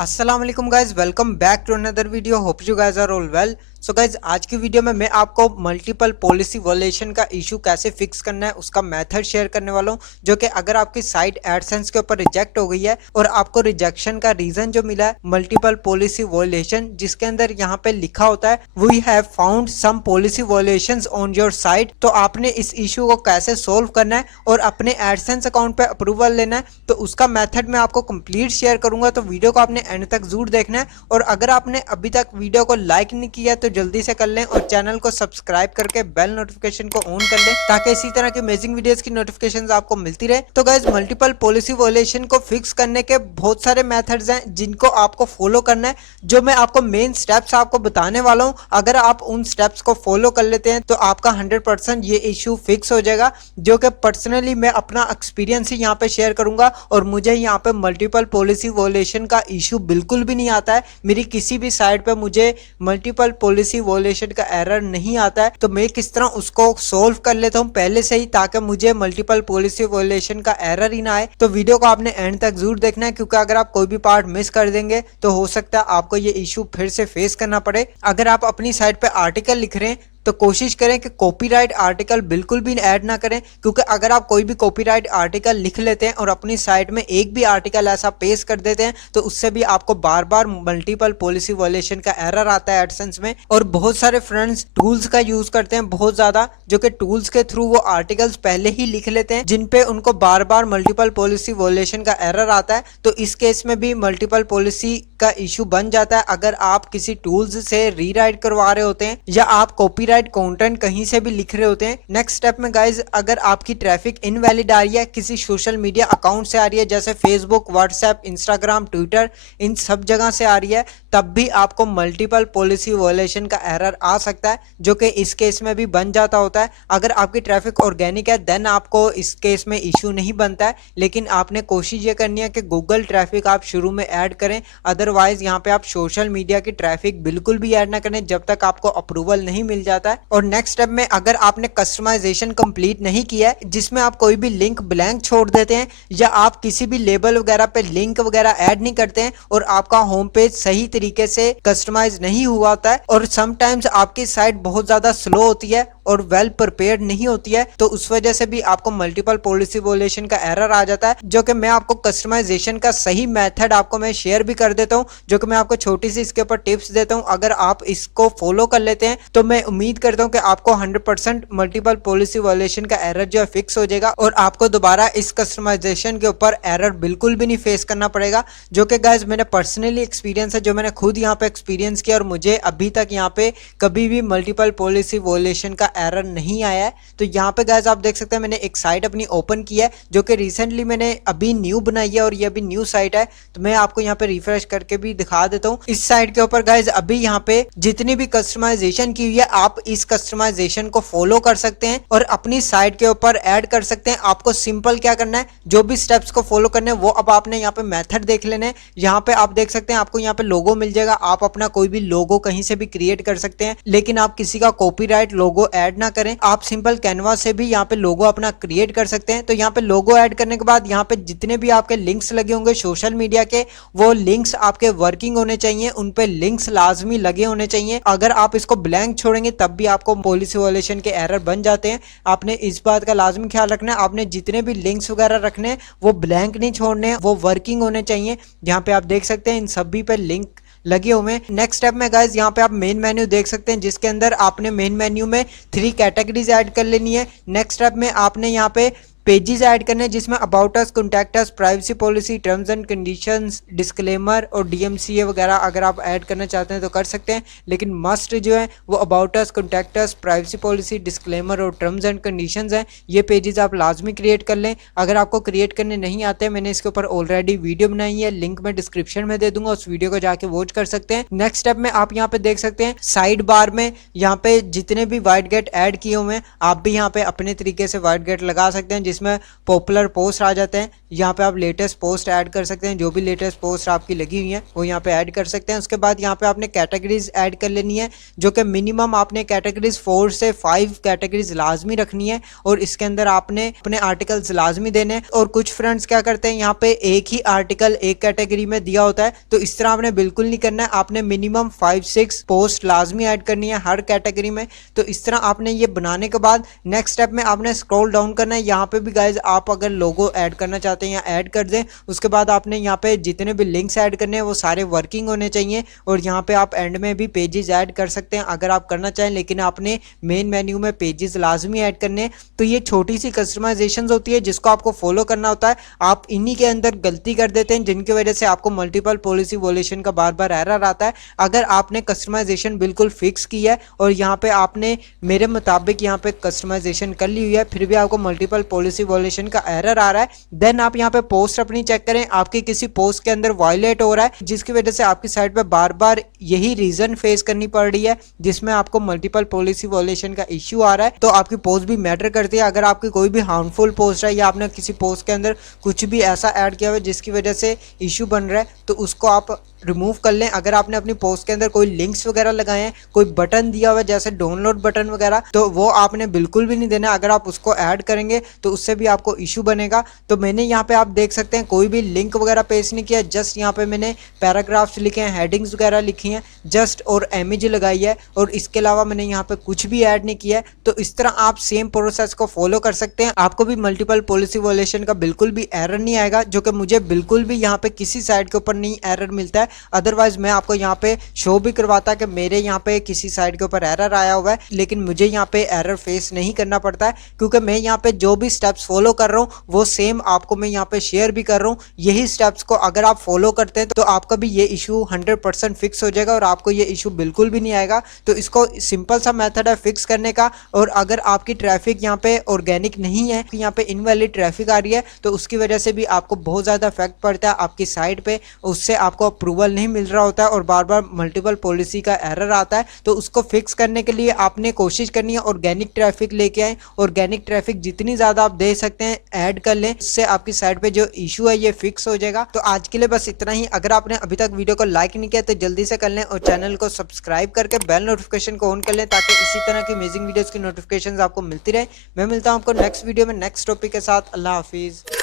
अस्सलाम वालेकुम guys, welcome back to another video. Hope you guys are all well. So guys, आज की video में मैं आपको मल्टीपल पॉलिसी वॉलेशन का इशू कैसे फिक्स करना है उसका मेथड शेयर करने वाला हूं, जो कि अगर आपकी साइट एडसेंस के ऊपर रिजेक्ट हो गई है और आपको रिजेक्शन का रीजन जो मिला है मल्टीपल पॉलिसी वॉलेशन, जिसके अंदर यहाँ पे लिखा होता है we have found some policy violations on your site. तो आपने इस इशू को कैसे सोल्व करना है और अपने एडसेंस अकाउंट पे अप्रूवल लेना है, तो उसका मेथड मैं आपको कंप्लीट शेयर करूंगा। तो वीडियो को आपने एंड तक जरूर देखना है, और अगर आपने अभी तक वीडियो को लाइक नहीं किया तो जल्दी से कर लें और चैनल को सब्सक्राइब करके बेल नोटिफिकेशन को ऑन कर लें, ताकि इसी तरह की अमेजिंग वीडियोस की नोटिफिकेशंस आपको मिलती रहे। तो गाइस, मल्टीपल पॉलिसी वॉलेशन को फिक्स करने के बहुत सारे मेथड्स हैं जिनको आपको फॉलो करना है, जो मैं आपको मेन स्टेप्स आपको बताने वाला हूं। अगर आप उन स्टेप्स को फॉलो कर लेते हैं तो आपका 100% ये इशू फिक्स हो जाएगा, जो कि पर्सनली मैं अपना एक्सपीरियंस ही यहाँ पे शेयर करूंगा। और मुझे यहाँ पे मल्टीपल पॉलिसी वॉलेशन का इशू बिल्कुल भी नहीं आता है। मेरी किसी भी साइट पे मुझे मल्टीपल पॉलिसी वॉलेशन का एरर नहीं आता है, तो मैं किस तरह उसको सोल्व कर लेता हूँ पहले से ही, ताकि मुझे मल्टीपल पॉलिसी वॉलेशन का एरर ही ना आए। तो वीडियो को आपने एंड तक जरूर देखना है, क्योंकि अगर आप कोई भी पार्ट मिस कर देंगे तो हो सकता है आपको ये इशू फिर से फेस करना पड़े। अगर आप अपनी साइट पे आर्टिकल लिख रहे हैं तो कोशिश करें कि कॉपीराइट आर्टिकल बिल्कुल भी ऐड ना करें, क्योंकि अगर आप कोई भी कॉपीराइट आर्टिकल लिख लेते हैं और अपनी साइट में एक भी आर्टिकल ऐसा पेस्ट कर देते हैं तो उससे भी आपको बार बार मल्टीपल पॉलिसी वॉलेशन का एरर आता है एडसेंस में। और बहुत सारे फ्रेंड्स टूल्स का यूज करते हैं बहुत ज्यादा, जो कि टूल्स के थ्रू वो आर्टिकल्स पहले ही लिख लेते हैं जिन पे उनको बार बार मल्टीपल पॉलिसी वॉलेशन का एरर आता है। तो इस केस में भी मल्टीपल पॉलिसी का इशू बन जाता है अगर आप किसी टूल्स से रीराइट करवा रहे होते हैं या आप कॉपीराइट कंटेंट कहीं से भी लिख रहे होते हैं। नेक्स्ट स्टेप में गाइज, अगर आपकी ट्रैफिक इनवैलिड आ रही है, किसी सोशल मीडिया अकाउंट से आ रही है जैसे फेसबुक, व्हाट्सएप, इंस्टाग्राम, ट्विटर, इन सब जगह से आ रही है, तब भी आपको मल्टीपल पॉलिसी वॉलेशन का एरर आ सकता है, जो कि इस केस में भी बन जाता होता है। अगर आपकी ट्रैफिक ऑर्गेनिक है देन आपको इस केस में इशू नहीं बनता है, लेकिन आपने कोशिश ये करनी है कि गूगल ट्रैफिक आप शुरू में ऐड करें। अदरवाइज यहाँ पे आप सोशल मीडिया की ट्रैफिक बिल्कुल भी ऐड ना करें जब तक आपको अप्रूवल नहीं मिल जाता है। और नेक्स्ट स्टेप में, अगर आपने कस्टमाइजेशन कंप्लीट नहीं किया है, जिसमें आप कोई भी लिंक ब्लैंक छोड़ देते हैं या आप किसी भी लेबल वगैरह पे लिंक वगैरह ऐड नहीं करते हैं और आपका होम पेज सही तरीके से कस्टमाइज नहीं हुआ होता है, और समटाइम्स आपकी साइट बहुत ज्यादा स्लो होती है और वेल प्रिपेयर्ड नहीं होती है, तो उस वजह से भी आपको मल्टीपल पॉलिसी वॉलेशन का एरर आ जाता है, जो कि मैं आपको कस्टमाइजेशन का सही मेथड आपको मैं शेयर भी कर देता हूं, जो कि मैं आपको छोटी सी इसके ऊपर टिप्स देता हूं। अगर आप इसको फॉलो कर लेते हैं तो मैं उम्मीद करता हूं कि आपको 100% मल्टीपल पॉलिसी वॉलेशन का एरर जो है फिक्स हो जाएगा और आपको दोबारा इस कस्टमाइजेशन के ऊपर एरर बिल्कुल भी नहीं फेस करना पड़ेगा, जो कि गाइस मैंने पर्सनली एक्सपीरियंस है, जो मैंने खुद यहाँ पे एक्सपीरियंस किया और मुझे अभी तक यहाँ पे कभी भी मल्टीपल पॉलिसी वॉलेशन का एरर नहीं आया है। तो यहाँ पे गाइस आप देख सकते हैं मैंने एक साइट अपनी ओपन की है, जो कि रिसेंटली मैंने अभी न्यू बनाई है और ये अभी न्यू साइट है। तो मैं आपको यहाँ पे रिफ्रेश करके भी दिखा देता हूँ। इस साइट के ऊपर गाइस अभी यहाँ पे जितनी भी कस्टमाइजेशन की हुई है, आप इस कस्टमाइजेशन को फॉलो कर सकते हैं और अपनी साइट के ऊपर ऐड कर सकते हैं। आपको सिंपल क्या करना है, जो भी स्टेप्स को फॉलो करने हैं वो अब आपने यहाँ पे मेथड देख लेने हैं। यहाँ पे आप देख सकते हैं आपको यहाँ पे लोगो मिल जाएगा, आप अपना कोई भी लोगो कहीं से भी क्रिएट कर सकते हैं, लेकिन आप किसी का कॉपीराइट लोगो ऐड ना करें। आप सिंपल कैनवास से भी यहाँ पे लोगो अपना क्रिएट कर सकते हैं। तो यहाँ पे लोगो ऐड करने के बाद यहाँ पे जितने भी आपके लिंक्स लगे होंगे सोशल मीडिया के, वो लिंक्स आपके वर्किंग होने चाहिए, उन पे लिंक्स लाजमी लगे होने चाहिए। अगर आप इसको ब्लैंक छोड़ेंगे तब भी आपको पॉलिसी वॉलेशन के एरर बन जाते हैं। आपने इस बात का लाजमी ख्याल रखना है, आपने जितने भी लिंक्स वगैरह रखने हैं वो ब्लैंक नहीं छोड़ने, वो वर्किंग होने चाहिए। यहाँ पे आप देख सकते हैं इन सभी पे लिंक लगे हुए हैं। नेक्स्ट स्टेप में गाइज यहाँ पे आप मेन मेन्यू देख सकते हैं, जिसके अंदर आपने मेन मेन्यू में 3 कैटेगरीज ऐड कर लेनी है। नेक्स्ट स्टेप में आपने यहाँ पे पेजेस ऐड करने हैं, जिसमें about us, contact us, privacy policy, terms and conditions, disclaimer और डीएमसीए वगैरह अगर आप ऐड करना चाहते हैं तो कर सकते हैं, लेकिन मस्ट जो है वो about us, contact us, privacy policy, disclaimer और टर्म्स एंड कंडीशंस हैं। ये पेजेस आप लाजमी क्रिएट कर लें। अगर आपको क्रिएट करने नहीं आते, मैंने इसके ऊपर ऑलरेडी वीडियो बनाई है, लिंक मैं डिस्क्रिप्शन में दे दूंगा, उस वीडियो को जाके वॉच कर सकते हैं। नेक्स्ट स्टेप में आप यहाँ पे देख सकते हैं साइड बार में यहाँ पे जितने भी वाइट गेट ऐड किए हुए हैं, आप भी यहाँ पे अपने तरीके से वाइट गेट लगा सकते हैं, इसमें पॉपुलर पोस्ट आ जाते हैं। यहाँ पे आप लेटेस्ट पोस्ट ऐड कर सकते हैं, जो भी लेटेस्ट पोस्ट आपकी लगी हुई है वो यहाँ पे ऐड कर सकते हैं। उसके बाद यहाँ पे आपने कैटेगरीज ऐड कर लेनी है, जो कि मिनिमम आपने कैटेगरीज 4 से 5 कैटेगरीज लाजमी रखनी है और इसके अंदर आपने अपने आर्टिकल्स लाजमी देने हैं। और कुछ फ्रेंड्स क्या करते हैं, यहाँ पे एक ही आर्टिकल एक कैटेगरी में दिया होता है, तो इस तरह आपने बिल्कुल नहीं करना है। आपने मिनिमम 5-6 पोस्ट लाजमी ऐड करनी है हर कैटेगरी में। तो इस तरह आपने ये बनाने के बाद नेक्स्ट स्टेप में आपने स्क्रॉल डाउन करना है। यहाँ पे भी गाइज आप अगर लोगो ऐड करना चाहते हैं या ऐड कर दें। उसके बाद आपने यहाँ पे जितने भी लिंक्स ऐड करने हैं वो सारे वर्किंग होने चाहिए और यहाँ पे आप एंड में भी पेजेस ऐड कर सकते हैं अगर आप करना चाहें, लेकिन आपने मेन मेन्यू में पेजेस लाजमी ऐड करने हैं। तो ये छोटी सी कस्टमाइजेशन होती है जिसको आपको फॉलो करना होता है। आप इन्हीं के अंदर गलती कर देते हैं जिनकी वजह से आपको मल्टीपल पॉलिसी वोलेशन का बार बार एरर आता है। अगर आपने कस्टमाइजेशन बिल्कुल फिक्स की है और यहाँ पे आपने मेरे मुताबिक यहाँ पे कस्टमाइजेशन कर ली हुई है, फिर भी आपको मल्टीपल पॉलिसी वोलेशन का एरर आ रहा है, देन आप यहाँ पे पोस्ट अपनी चेक करें। आपकी किसी पोस्ट के अंदर वायलेट हो रहा है जिसकी वजह से आपकी साइट पे बार बार यही रीजन फेस करनी पड़ रही है जिसमें आपको मल्टीपल पॉलिसी वोलेशन का इश्यू आ रहा है। तो आपकी पोस्ट भी मैटर करती है। अगर आपकी कोई भी हार्मफुल पोस्ट है या आपने किसी पोस्ट के अंदर कुछ भी ऐसा ऐड किया हुआ है जिसकी वजह से इश्यू बन रहा है, तो उसको आप रिमूव कर लें। अगर आपने अपनी पोस्ट के अंदर कोई लिंक्स वगैरह लगाए हैं, कोई बटन दिया हुआ है जैसे डाउनलोड बटन वगैरह, तो वो आपने बिल्कुल भी नहीं देना। अगर आप उसको ऐड करेंगे तो उससे भी आपको इशू बनेगा। तो मैंने यहाँ पे आप देख सकते हैं कोई भी लिंक वगैरह पेस्ट नहीं किया, जस्ट यहाँ पे मैंने पैराग्राफ्स लिखे हैं, हेडिंग्स वगैरह लिखी हैं जस्ट और इमेज लगाई है और इसके अलावा मैंने यहाँ पे कुछ भी ऐड नहीं किया है। तो इस तरह आप सेम प्रोसेस को फॉलो कर सकते हैं। आपको भी मल्टीपल पॉलिसी वोलेशन का बिल्कुल भी एरर नहीं आएगा, जो कि मुझे बिल्कुल भी यहाँ पे किसी साइट के ऊपर नहीं एरर मिलता है। अदरवाइज मैं आपको यहाँ पे शो भी करवाता कि मेरे यहाँ पे किसी साइट के ऊपर एरर आया हुआ है, लेकिन मुझे यहाँ पे एरर फेस नहीं करना पड़ता है क्योंकि मैं यहाँ पे जो भी स्टेप्स फॉलो कर रहा हूँ वो सेम आपको मैं यहाँ पे शेयर भी कर रहा हूँ। यही स्टेप्स को अगर आप फॉलो करते हैं तो आपका भी ये इशू 100% फिक्स हो जाएगा और आपको ये इशू बिल्कुल भी नहीं आएगा। तो इसको सिंपल सा मेथड है फिक्स करने का। और अगर आपकी ट्रैफिक यहाँ पे ऑर्गेनिक नहीं है, यहाँ पे इनवैलिड ट्रैफिक आ रही है, तो उसकी वजह से भी आपको बहुत ज़्यादा इफेक्ट पड़ता है आपकी साइट पे, उससे आपको अप्रूवल नहीं मिल रहा होता है और बार बार मल्टीपल पॉलिसी का एरर आता है। तो उसको फिक्स करने के लिए आपने कोशिश करनी है ऑर्गेनिक ट्रैफिक लेके आए। ऑर्गेनिक ट्रैफिक जितनी ज़्यादा आप दे सकते हैं ऐड कर लें, इससे आपकी साइट पे जो इशू है ये फिक्स हो जाएगा। तो आज के लिए बस इतना ही। अगर आपने अभी तक वीडियो को लाइक नहीं किया तो जल्दी से कर लें और चैनल को सब्सक्राइब करके बेल नोटिफिकेशन को ऑन कर लें ताकि इसी तरह की अमेजिंग वीडियोस की नोटिफिकेशंस आपको मिलती रहे। मैं मिलता हूं आपको नेक्स्ट वीडियो में नेक्स्ट टॉपिक के साथ। अल्लाह हाफिज़।